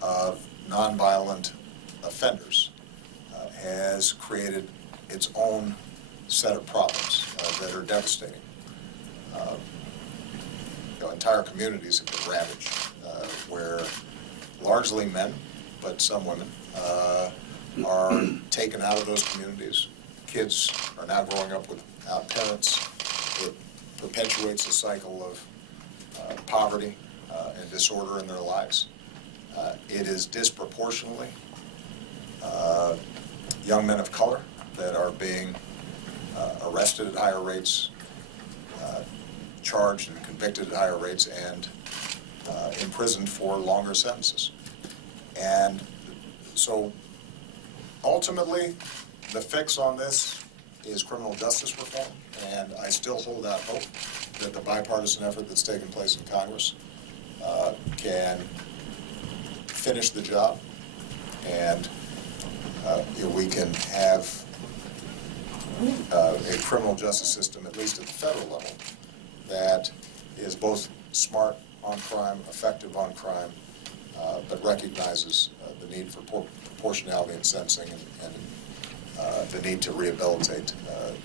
of nonviolent offenders has created its own set of problems that are devastating. Entire communities have been ravaged, where largely men, but some women, are taken out of those communities. Kids are now growing up without parents. It perpetuates a cycle of poverty and disorder in their lives. It is disproportionately young men of color that are being arrested at higher rates, charged and convicted at higher rates, and imprisoned for longer sentences. And so ultimately, the fix on this is criminal justice reform, and I still hold out hope that the bipartisan effort that's taken place in Congress can finish the job, and we can have a criminal justice system, at least at the federal level, that is both smart on crime, effective on crime, but recognizes the need for proportionality in sentencing and the need to rehabilitate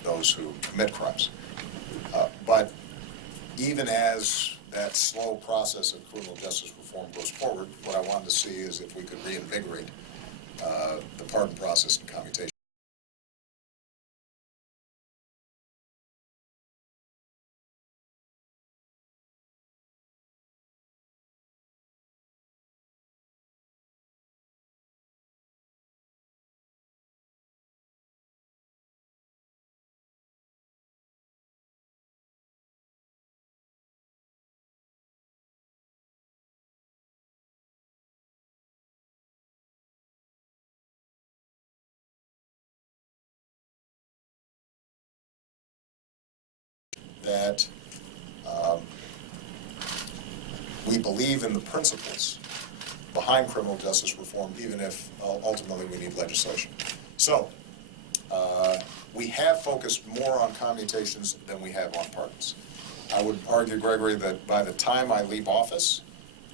those who commit crimes. But even as that slow process of criminal justice reform goes forward, what I wanted to see is if we could reinvigorate the pardon process and commutation. That we believe in the principles behind criminal justice reform, even if ultimately we need legislation. So we have focused more on commutations than we have on pardons. I would argue, Gregory, that by the time I leave office,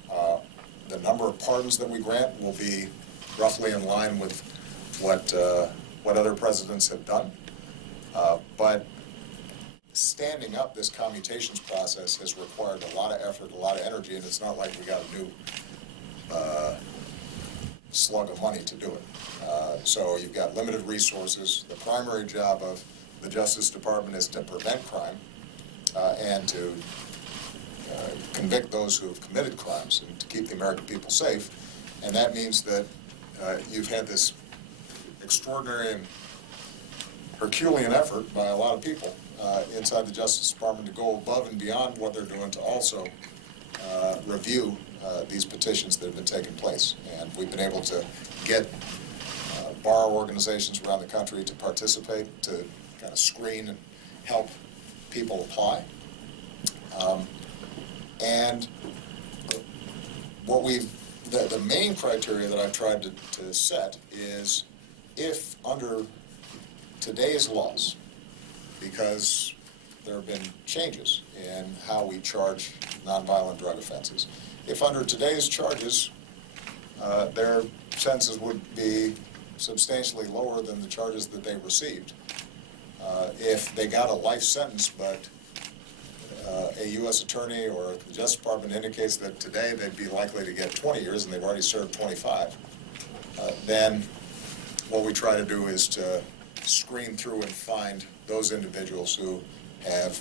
the number of pardons that we grant will be roughly in line with what other presidents have done. But standing up this commutations process has required a lot of effort, a lot of energy, and it's not like we got a new slug of money to do it. So you've got limited resources. The primary job of the Justice Department is to prevent crime and to convict those who have committed crimes and to keep the American people safe. And that means that you've had this extraordinary and Herculean effort by a lot of people inside the Justice Department to go above and beyond what they're doing to also review these petitions that have been taking place. And we've been able to get bar organizations around the country to participate, to kind of screen and help people apply. And what the main criteria that I've tried to set is if under today's laws, because there have been changes in how we charge nonviolent drug offenses, if under today's charges, their sentences would be substantially lower than the charges that they received. If they got a life sentence, but a U.S. attorney or the Justice Department indicates that today they'd be likely to get 20 years and they've already served 25, then what we try to do is to screen through and find those individuals who have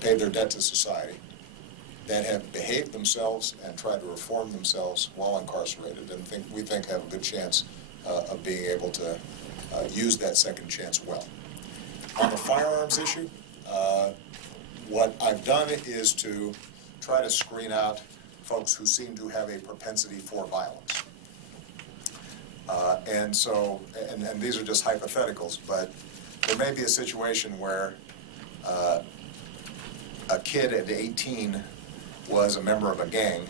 paid their debt to society, that have behaved themselves and tried to reform themselves while incarcerated, and we think have a good chance of being able to use that second chance well. On the firearms issue, what I've done is to try to screen out folks who seem to have a propensity for violence. And these are just hypotheticals, but there may be a situation where a kid at 18 was a member of a gang,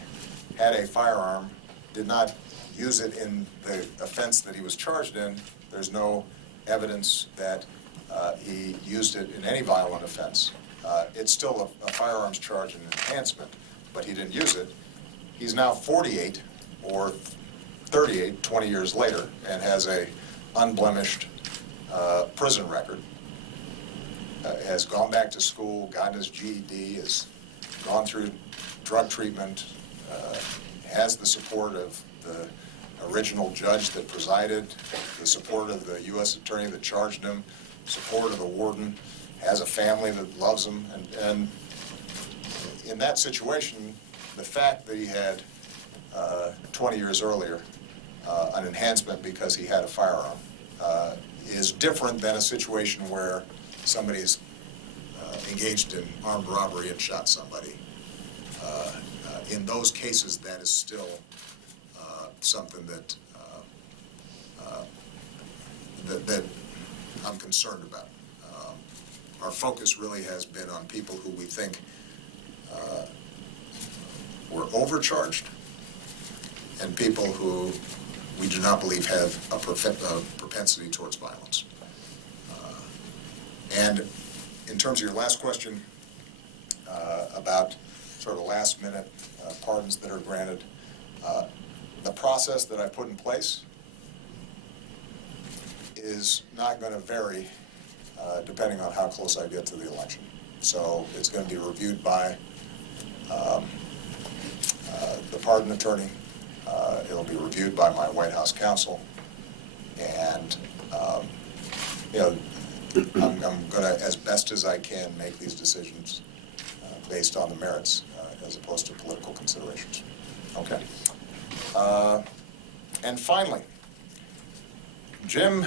had a firearm, did not use it in the offense that he was charged in. There's no evidence that he used it in any violent offense. It's still a firearms charge and enhancement, but he didn't use it. He's now 48 or 38, 20 years later, and has a unblemished prison record. Has gone back to school, gotten his GED, has gone through drug treatment, has the support of the original judge that presided, the support of the U.S. attorney that charged him, support of the warden, has a family that loves him, and in that situation, the fact that he had 20 years earlier an enhancement because he had a firearm is different than a situation where somebody's engaged in armed robbery and shot somebody. In those cases, that is still something that that I'm concerned about. Our focus really has been on people who we think were overcharged and people who we do not believe have a propensity towards violence. And in terms of your last question about sort of last-minute pardons that are granted, the process that I put in place is not going to vary depending on how close I get to the election. So it's going to be reviewed by the pardon attorney. It'll be reviewed by my White House counsel, and I'm going to, as best as I can, make these decisions based on the merits as opposed to political considerations. Okay. And finally, Jim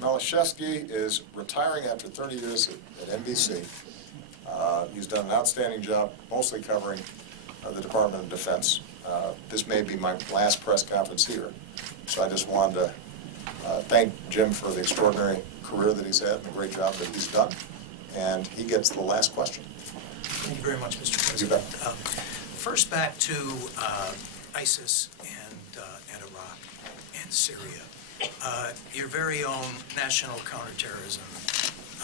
Malashevsky is retiring after 30 years at NBC. He's done an outstanding job, mostly covering the Department of Defense. This may be my last press conference here, so I just wanted to thank Jim for the extraordinary career that he's had and the great job that he's done. And he gets the last question. Thank you very much, Mr. President. You bet. First, back to ISIS and Iraq and Syria. Your very own National Counterterrorism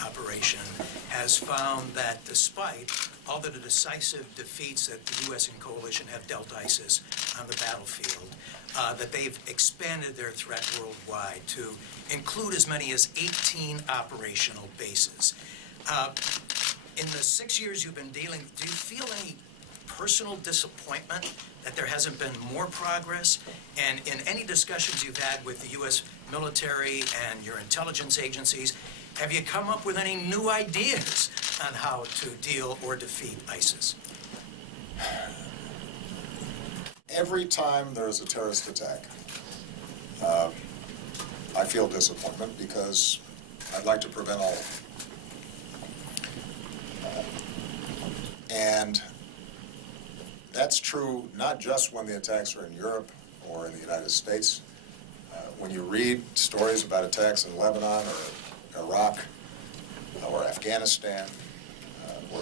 Operation has found that despite all the decisive defeats that the U.S. and coalition have dealt ISIS on the battlefield, that they've expanded their threat worldwide to include as many as 18 operational bases. In the 6 years you've been dealing, do you feel any personal disappointment that there hasn't been more progress? And in any discussions you've had with the U.S. military and your intelligence agencies, have you come up with any new ideas on how to deal or defeat ISIS? Every time there's a terrorist attack, I feel disappointment because I'd like to prevent all of them. And that's true not just when the attacks are in Europe or in the United States. When you read stories about attacks in Lebanon or Iraq or Afghanistan or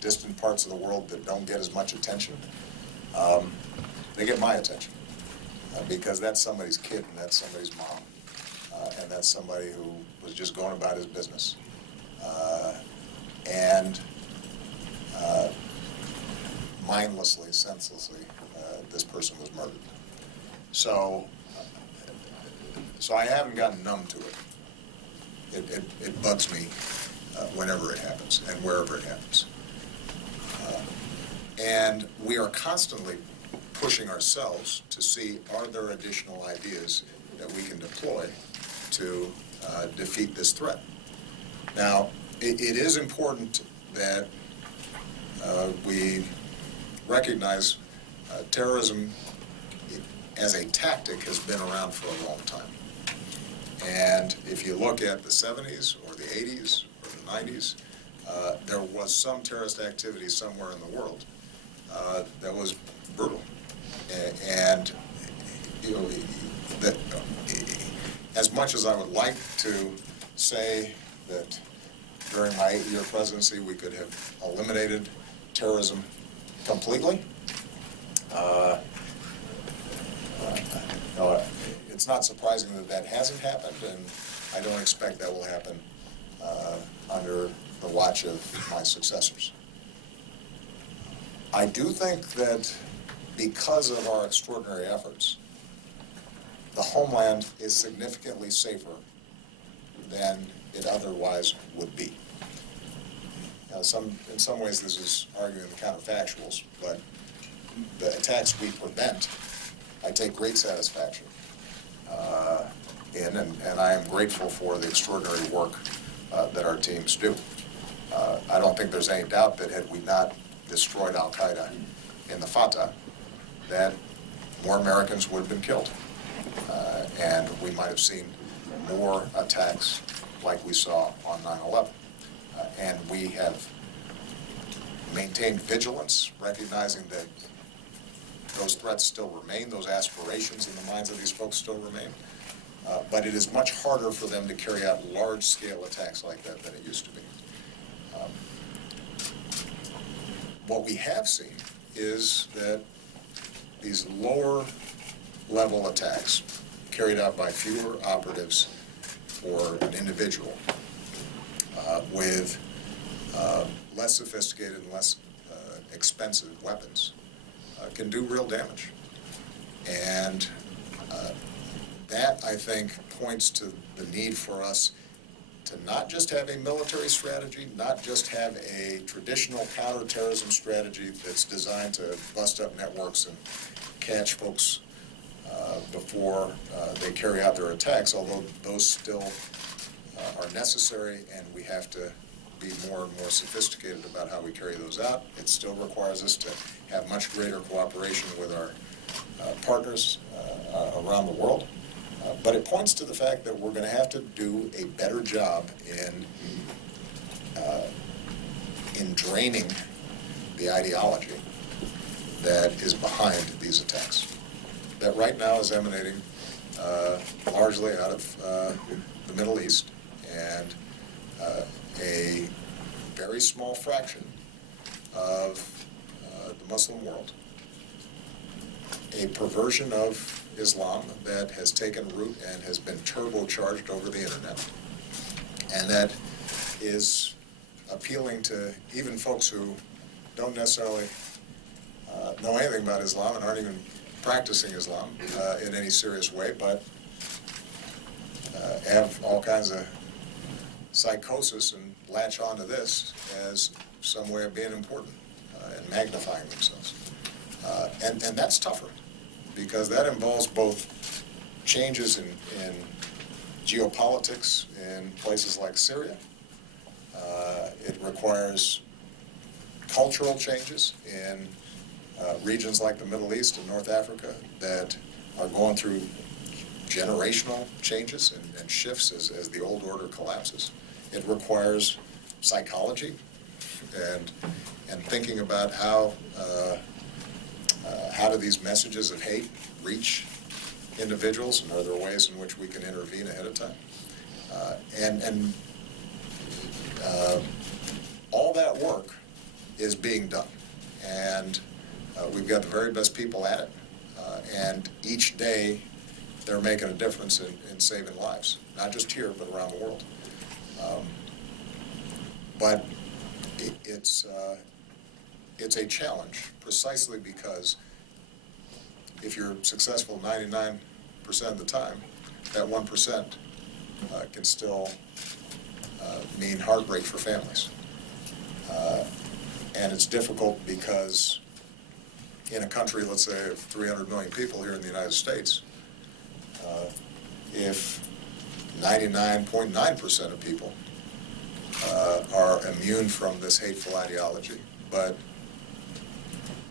distant parts of the world that don't get as much attention, they get my attention because that's somebody's kid and that's somebody's mom and that's somebody who was just going about his business. And mindlessly, senselessly, this person was murdered. So I haven't gotten numb to it. It bugs me whenever it happens and wherever it happens. And we are constantly pushing ourselves to see, are there additional ideas that we can deploy to defeat this threat? Now, it is important that we recognize terrorism as a tactic has been around for a long time. And if you look at the 70s or the 80s or the 90s, there was some terrorist activity somewhere in the world that was brutal. And you know, that as much as I would like to say that during my 8-year presidency we could have eliminated terrorism completely, it's not surprising that that hasn't happened, and I don't expect that will happen under the watch of my successors. I do think that because of our extraordinary efforts, the homeland is significantly safer than it otherwise would be. Now, in some ways this is arguing the counterfactuals, but the attacks we prevent, I take great satisfaction in, and I am grateful for the extraordinary work that our teams do. I don't think there's any doubt that had we not destroyed Al-Qaeda in the Fatah, that more Americans would have been killed. And we might have seen more attacks like we saw on 9/11. And we have maintained vigilance, recognizing that those threats still remain, those aspirations in the minds of these folks still remain. But it is much harder for them to carry out large-scale attacks like that than it used to be. What we have seen is that these lower-level attacks carried out by fewer operatives or an individual with less sophisticated and less expensive weapons can do real damage. And that, I think, points to the need for us to not just have a military strategy, not just have a traditional counterterrorism strategy that's designed to bust up networks and catch folks before they carry out their attacks, although those still are necessary, and we have to be more and more sophisticated about how we carry those out. It still requires us to have much greater cooperation with our partners around the world. But it points to the fact that we're going to have to do a better job in draining the ideology that is behind these attacks, that right now is emanating largely out of the Middle East, and a very small fraction of the Muslim world, a perversion of Islam that has taken root and has been turbocharged over the internet, and that is appealing to even folks who don't necessarily know anything about Islam and aren't even practicing Islam in any serious way, but have all kinds of psychosis and latch onto this as some way of being important and magnifying themselves. And that's tougher, because that involves both changes in geopolitics in places like Syria. It requires cultural changes in regions like the Middle East and North Africa that are going through generational changes and shifts as the old order collapses. It requires psychology and thinking about how do these messages of hate reach individuals, and are there ways in which we can intervene ahead of time? All that work is being done, and we've got the very best people at it, and each day they're making a difference in saving lives, not just here, but around the world. But it's a challenge, precisely because if you're successful 99% of the time, that 1% can still mean heartbreak for families. And it's difficult because in a country, let's say, of 300 million people here in the United States, if 99.9% of people are immune from this hateful ideology, but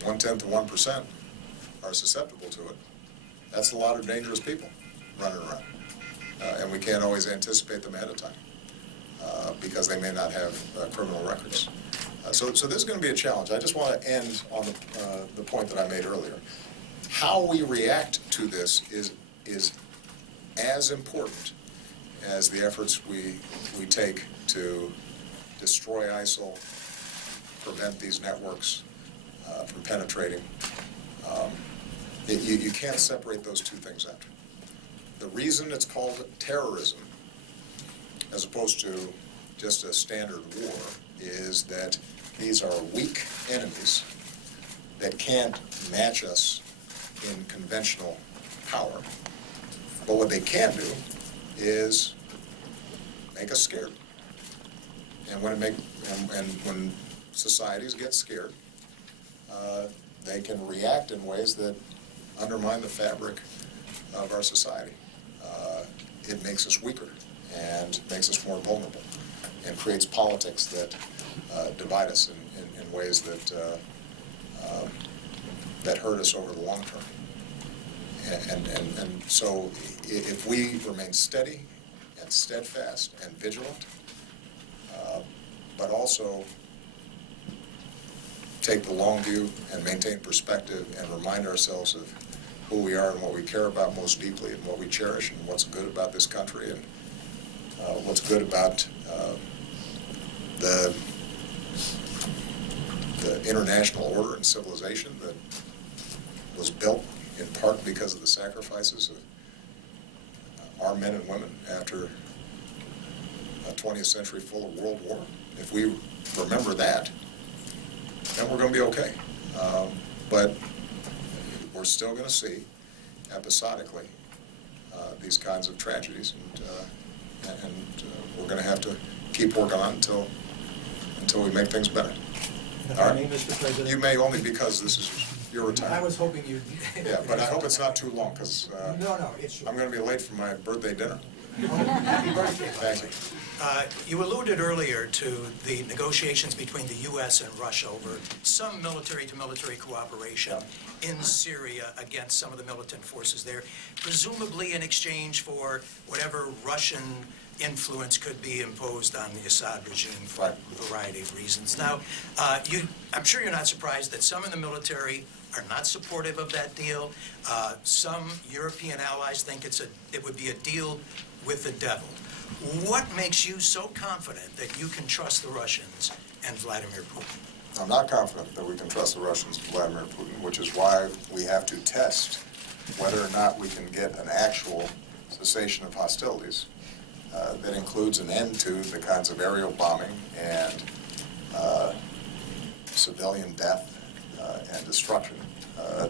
1/10 of 1% are susceptible to it, that's a lot of dangerous people running around. And we can't always anticipate them ahead of time because they may not have criminal records. So this is going to be a challenge. I just want to end on the point that I made earlier. How we react to this is as important as the efforts we take to destroy ISIL, prevent these networks from penetrating. You can't separate those two things out. The reason it's called terrorism, as opposed to just a standard war, is that these are weak enemies that can't match us in conventional power. But what they can do is make us scared. And when societies get scared, they can react in ways that undermine the fabric of our society. It makes us weaker and makes us more vulnerable, and creates politics that divide us in ways that hurt us over the long term. And so if we remain steady and steadfast and vigilant, but also take the long view and maintain perspective and remind ourselves of who we are and what we care about most deeply and what we cherish and what's good about this country and what's good about the international order and civilization that was built in part because of the sacrifices of our men and women after a 20th century full of world war. If we remember that, then we're going to be okay. But we're still going to see episodically these kinds of tragedies, and we're going to have to keep working on it until we make things better. All right? Mr. President. You may, only because this is your I retirement. was hoping you'd. Yeah, but I hope it's not too long, because No, it's. I'm going to be late for my birthday dinner. Happy birthday. Thank you. You alluded earlier to the negotiations between the U.S. and Russia over some military-to-military cooperation in Syria against some of the militant forces there, presumably in exchange for whatever Russian influence could be imposed on the Assad regime for a variety of reasons. Now, I'm sure you're not surprised that some in the military are not supportive of that deal. Some European allies think it would be a deal with the devil. What makes you so confident that you can trust the Russians and Vladimir Putin? I'm not confident that we can trust the Russians and Vladimir Putin, which is why we have to test whether or not we can get an actual cessation of hostilities that includes an end to the kinds of aerial bombing and civilian death and destruction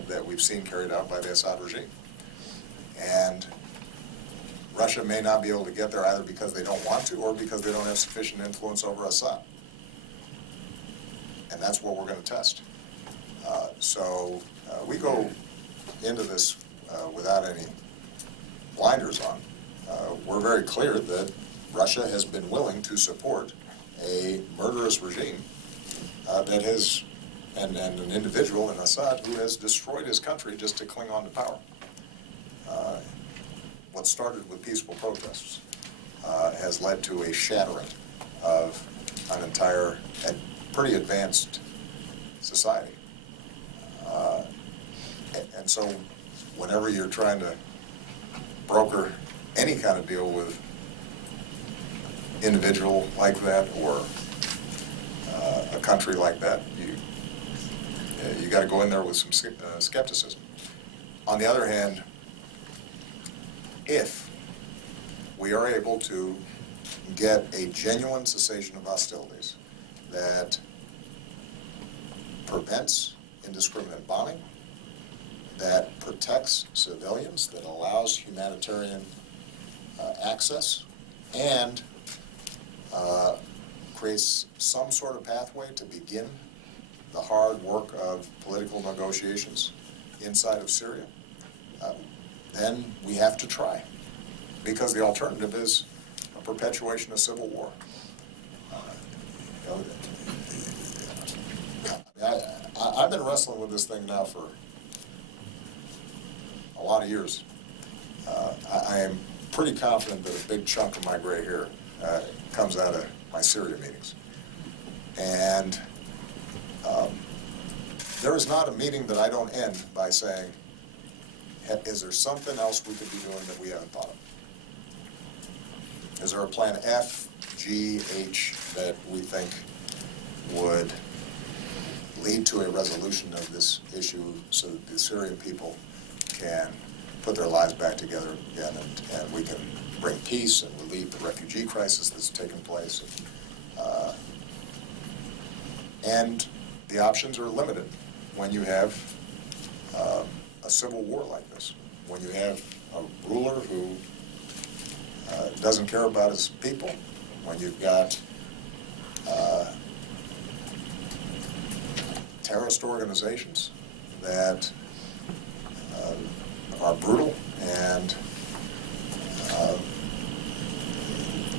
that we've seen carried out by the Assad regime. And Russia may not be able to get there either because they don't want to or because they don't have sufficient influence over Assad. and that's what we're going to test. So we go into this without any blinders on. We're very clear that Russia has been willing to support a murderous regime that has, and an individual in Assad who has destroyed his country just to cling on to power. What started with peaceful protests has led to a shattering of an entire and pretty advanced society. And so whenever you're trying to broker any kind of deal with individual like that or a country like that, you got to go in there with some skepticism. On the other hand, if we are able to get a genuine cessation of hostilities that prevents indiscriminate bombing, that protects civilians, that allows humanitarian access, and creates some sort of pathway to begin the hard work of political negotiations inside of Syria, then we have to try, because the alternative is a perpetuation of civil war. I've been wrestling with this thing now for a lot of years. I am pretty confident that a big chunk of my gray hair comes out of my Syria meetings. And there is not a meeting that I don't end by saying, is there something else we could be doing that we haven't thought of? Is there a plan F, G, H that we think would lead to a resolution of this issue so that the Syrian people can put their lives back together again, and we can bring peace and relieve the refugee crisis that's taken place. And the options are limited when you have a civil war like this, when you have a ruler who doesn't care about his people, when you've got terrorist organizations that are brutal and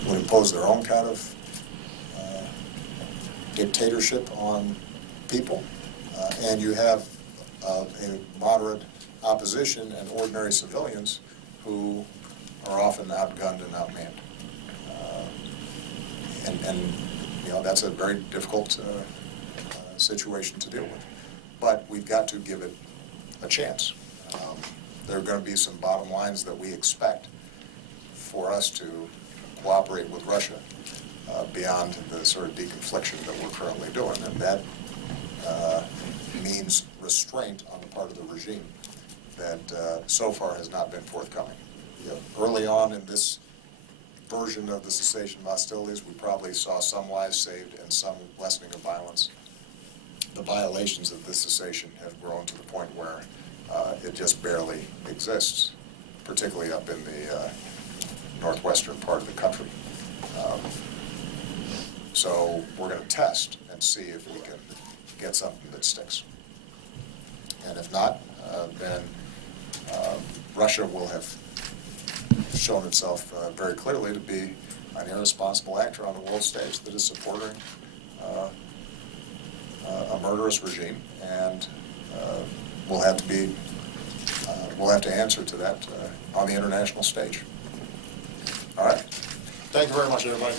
would impose their own kind of dictatorship on people, and you have a moderate opposition and ordinary civilians who are often outgunned and outmanned. And you know, that's a very difficult situation to deal with. But we've got to give it a chance. There are going to be some bottom lines that we expect for us to cooperate with Russia beyond the sort of deconfliction that we're currently doing. And that means restraint on the part of the regime that so far has not been forthcoming. You know, early on in this version of the cessation of hostilities, we probably saw some lives saved and some lessening of violence. The violations of this cessation have grown to the point where it just barely exists, particularly up in the northwestern part of the country. So we're going to test and see if we can get something that sticks. And if not, then Russia will have shown itself very clearly to be an irresponsible actor on the world stage that is supporting a murderous regime, and we'll have to answer to that on the international stage. All right. Thank you very much, everybody.